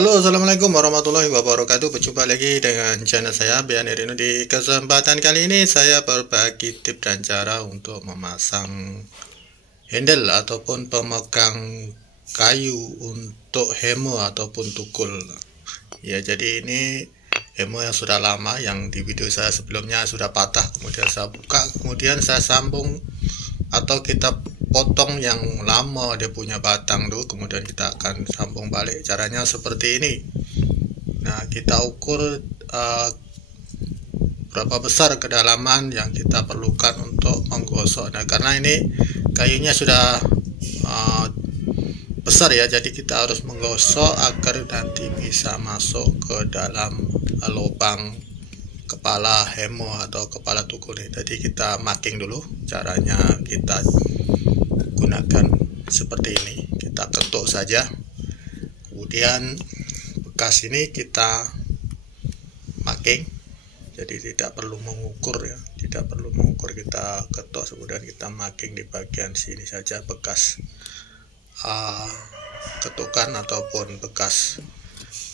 Halo, assalamualaikum warahmatullahi wabarakatuh. Berjumpa lagi dengan channel saya Bian Rino. Di kesempatan kali ini saya berbagi tips dan cara untuk memasang handle ataupun pemegang kayu untuk hemo ataupun tukul. Ya, jadi ini hemo yang sudah lama, yang di video saya sebelumnya sudah patah, kemudian saya buka, kemudian saya sambung atau kita potong yang lama dia punya batang tuh, kemudian kita akan sambung balik. Caranya seperti ini. Nah, kita ukur berapa besar kedalaman yang kita perlukan untuk menggosok. Nah, karena ini kayunya sudah besar ya, jadi kita harus menggosok agar nanti bisa masuk ke dalam lubang kepala hemo atau kepala tukul. Jadi kita marking dulu. Caranya kita gunakan seperti ini, kita ketuk saja, kemudian bekas ini kita marking. Jadi tidak perlu mengukur ya, tidak perlu mengukur, kita ketuk kemudian kita marking di bagian sini saja bekas ketukan ataupun bekas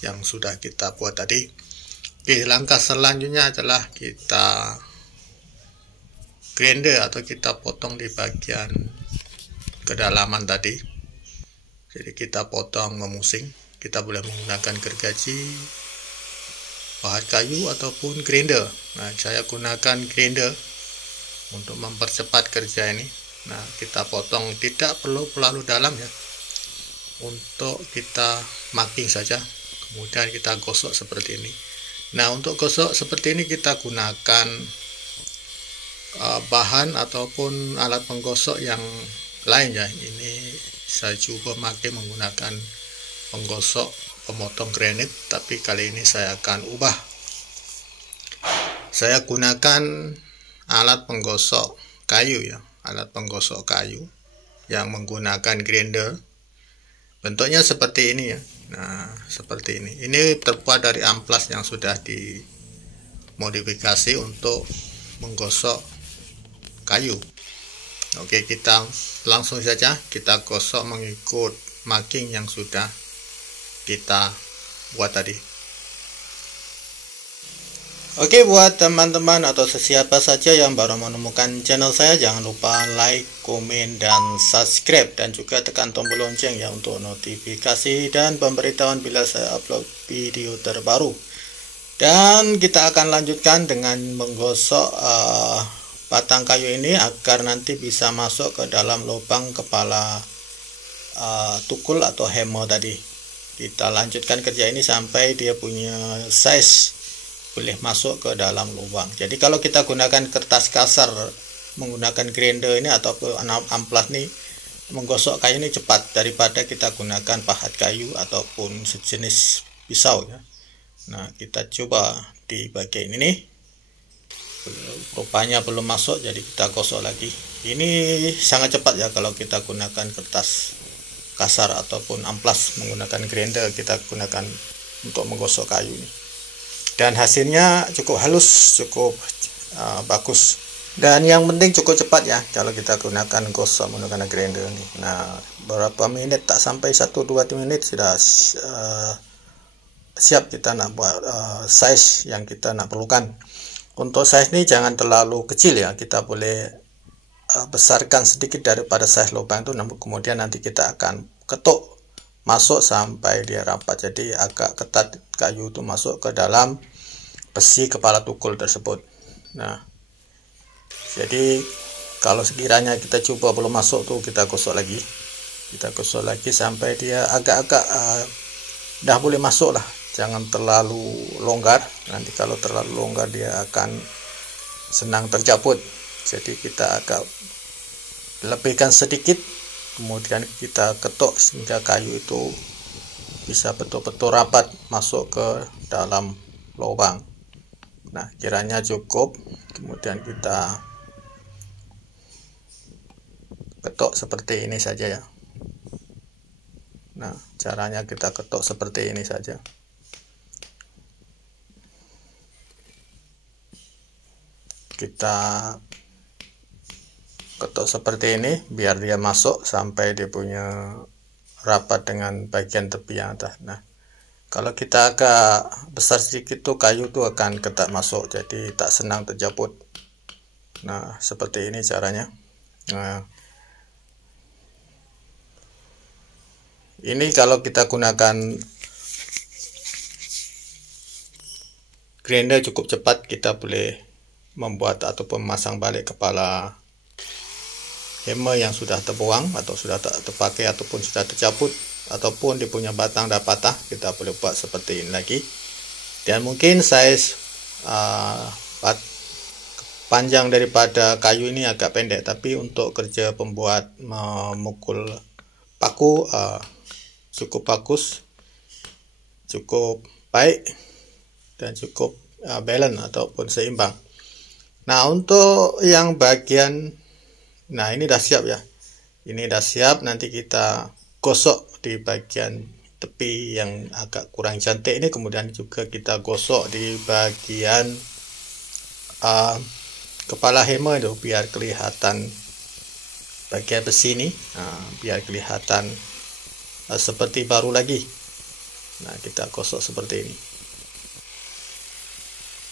yang sudah kita buat tadi. Oke, langkah selanjutnya adalah kita grinder atau kita potong di bagian kedalaman tadi. Jadi kita potong memusing. Kita boleh menggunakan gergaji, pahat kayu ataupun grinder. Nah, saya gunakan grinder untuk mempercepat kerja ini. Nah, kita potong, tidak perlu terlalu dalam ya, untuk kita marking saja, kemudian kita gosok seperti ini. Nah, untuk gosok seperti ini kita gunakan bahan ataupun alat penggosok yang lain ya. Ini saya coba pakai menggunakan penggosok pemotong granit, tapi kali ini saya akan ubah. Saya gunakan alat penggosok kayu ya, alat penggosok kayu yang menggunakan grinder. Bentuknya seperti ini ya. Nah, seperti ini. Ini terbuat dari amplas yang sudah dimodifikasi untuk menggosok kayu. Oke, kita langsung saja kita gosok mengikut marking yang sudah kita buat tadi. Oke, buat teman-teman atau sesiapa saja yang baru menemukan channel saya, jangan lupa like, komen, dan subscribe, dan juga tekan tombol lonceng ya untuk notifikasi dan pemberitahuan bila saya upload video terbaru. Dan kita akan lanjutkan dengan menggosok batang kayu ini agar nanti bisa masuk ke dalam lubang kepala tukul atau hemo tadi. Kita lanjutkan kerja ini sampai dia punya size boleh masuk ke dalam lubang. Jadi kalau kita gunakan kertas kasar menggunakan grinder ini ataupun amplas nih, menggosok kayu ini cepat daripada kita gunakan pahat kayu ataupun sejenis pisau ya. Nah, kita coba di bagian ini, rupanya belum masuk, jadi kita gosok lagi. Ini sangat cepat ya kalau kita gunakan kertas kasar ataupun amplas menggunakan grinder, kita gunakan untuk menggosok kayu ini. Dan hasilnya cukup halus, cukup bagus, dan yang penting cukup cepat ya kalau kita gunakan gosok menggunakan grinder ini. Nah, berapa menit, tak sampai 1-2 menit sudah siap kita nak buat size yang kita nak perlukan. Untuk size ini jangan terlalu kecil ya, kita boleh besarkan sedikit daripada size lubang itu, namun kemudian nanti kita akan ketuk masuk sampai dia rapat, jadi agak ketat kayu itu masuk ke dalam besi kepala tukul tersebut. Nah, jadi kalau sekiranya kita coba belum masuk tuh, kita gosok lagi, sampai dia agak-agak dah boleh masuk lah. Jangan terlalu longgar, nanti kalau terlalu longgar dia akan senang tercabut. Jadi kita agak lebihkan sedikit, kemudian kita ketuk sehingga kayu itu bisa betul-betul rapat masuk ke dalam lubang. Nah, kiranya cukup, kemudian kita ketuk seperti ini saja ya. Nah, caranya kita ketuk seperti ini saja. Kita ketuk seperti ini biar dia masuk sampai dia punya rapat dengan bagian tepi yang atas. Nah, Kalau kita agak besar sedikit tuh kayu tuh akan ketat masuk, jadi tak senang terjaput. Nah, seperti ini caranya. Nah, ini kalau kita gunakan grinder cukup cepat, kita boleh membuat ataupun memasang balik kepala hammer yang sudah terbuang atau sudah tak terpakai ataupun sudah tercabut, ataupun dia punya batang dah patah, kita boleh buat seperti ini lagi. Dan mungkin size panjang daripada kayu ini agak pendek, tapi untuk kerja pembuat memukul paku cukup bagus, cukup baik, dan cukup balance ataupun seimbang. Nah, untuk yang bagian, nah ini dah siap ya, ini dah siap. Nanti kita gosok di bagian tepi yang agak kurang cantik ini, kemudian juga kita gosok di bagian kepala hammer itu biar kelihatan bagian besi ini, biar kelihatan seperti baru lagi. Nah, kita gosok seperti ini.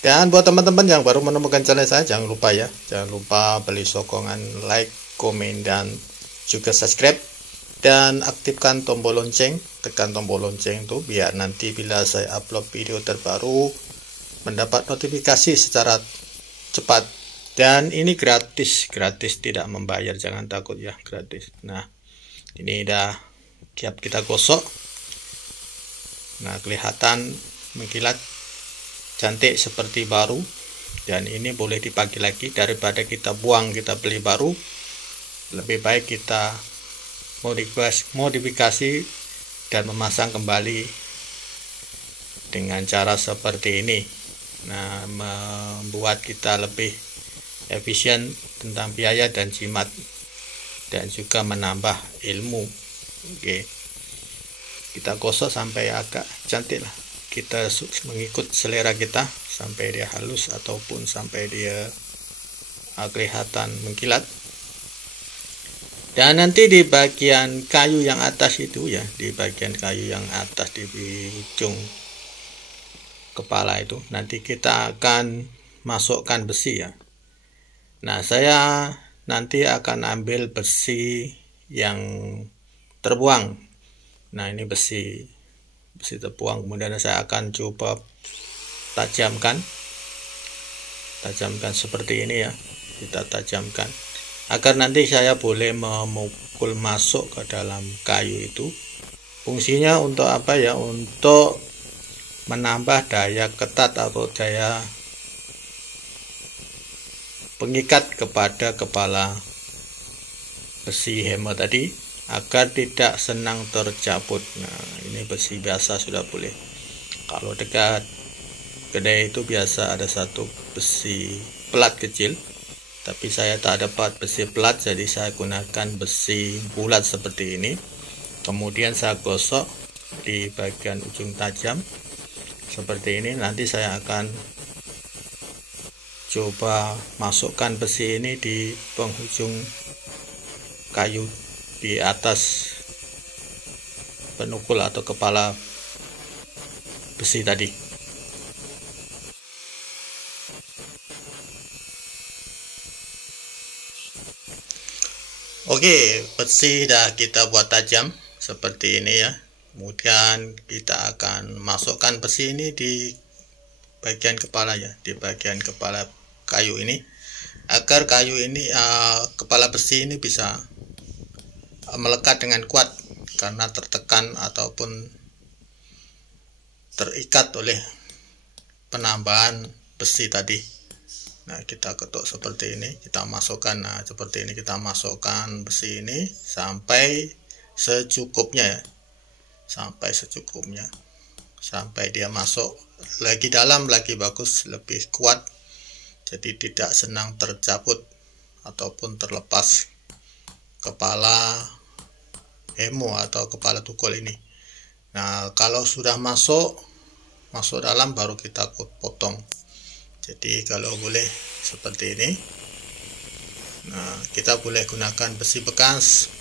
Dan buat teman-teman yang baru menemukan channel saya, jangan lupa beli sokongan like, komen, dan juga subscribe, dan aktifkan tombol lonceng. Tekan tombol lonceng tuh biar nanti bila saya upload video terbaru mendapat notifikasi secara cepat. Dan ini gratis, tidak membayar, jangan takut ya, gratis. Nah, ini udah siap kita gosok. Nah, kelihatan mengkilat cantik seperti baru, dan ini boleh dipakai lagi daripada kita buang, kita beli baru. Lebih baik kita modifikasi dan memasang kembali dengan cara seperti ini. Nah, membuat kita lebih efisien tentang biaya dan jimat, dan juga menambah ilmu. Oke, kita gosok sampai agak cantik lah. Kita mengikut selera kita sampai dia halus ataupun sampai dia kelihatan mengkilat. Dan nanti di bagian kayu yang atas itu ya, di bagian kayu yang atas di ujung kepala itu, nanti kita akan masukkan besi ya. Nah, saya nanti akan ambil besi yang terbuang. Nah, ini besi terbuang, kemudian saya akan coba tajamkan seperti ini ya. Kita tajamkan agar nanti saya boleh memukul masuk ke dalam kayu itu. Fungsinya untuk apa ya? Untuk menambah daya ketat atau daya pengikat kepada kepala besi hammer tadi, agar tidak senang tercabut. Nah, ini besi biasa sudah boleh. Kalau dekat kedai itu biasa ada satu besi pelat kecil, tapi saya tak dapat besi pelat, jadi saya gunakan besi bulat seperti ini. Kemudian saya gosok di bagian ujung tajam seperti ini. Nanti saya akan coba masukkan besi ini di penghujung kayu di atas penukul atau kepala besi tadi. Oke, besi dah kita buat tajam seperti ini ya. Kemudian kita akan masukkan besi ini di bagian kepala ya, di bagian kepala kayu ini, agar kayu ini kepala besi ini bisa melekat dengan kuat karena tertekan ataupun terikat oleh penambahan besi tadi. Nah, kita ketuk seperti ini, kita masukkan. Nah, seperti ini kita masukkan besi ini sampai secukupnya ya, sampai dia masuk lagi dalam, lagi bagus, lebih kuat, jadi tidak senang tercabut ataupun terlepas kepala hemo atau kepala tukul ini. Nah, kalau sudah masuk dalam baru kita potong. Jadi kalau boleh seperti ini. Nah, kita boleh gunakan besi bekas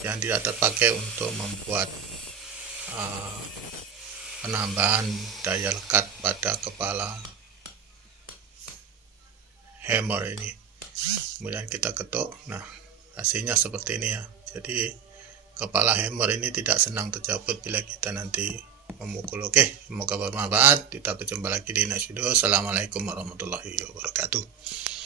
yang tidak terpakai untuk membuat penambahan daya lekat pada kepala hammer ini. Kemudian kita ketuk. Nah, hasilnya seperti ini ya. Jadi kepala hammer ini tidak senang tercabut bila kita nanti memukul. Oke, semoga bermanfaat. Kita berjumpa lagi di next video. Assalamualaikum warahmatullahi wabarakatuh.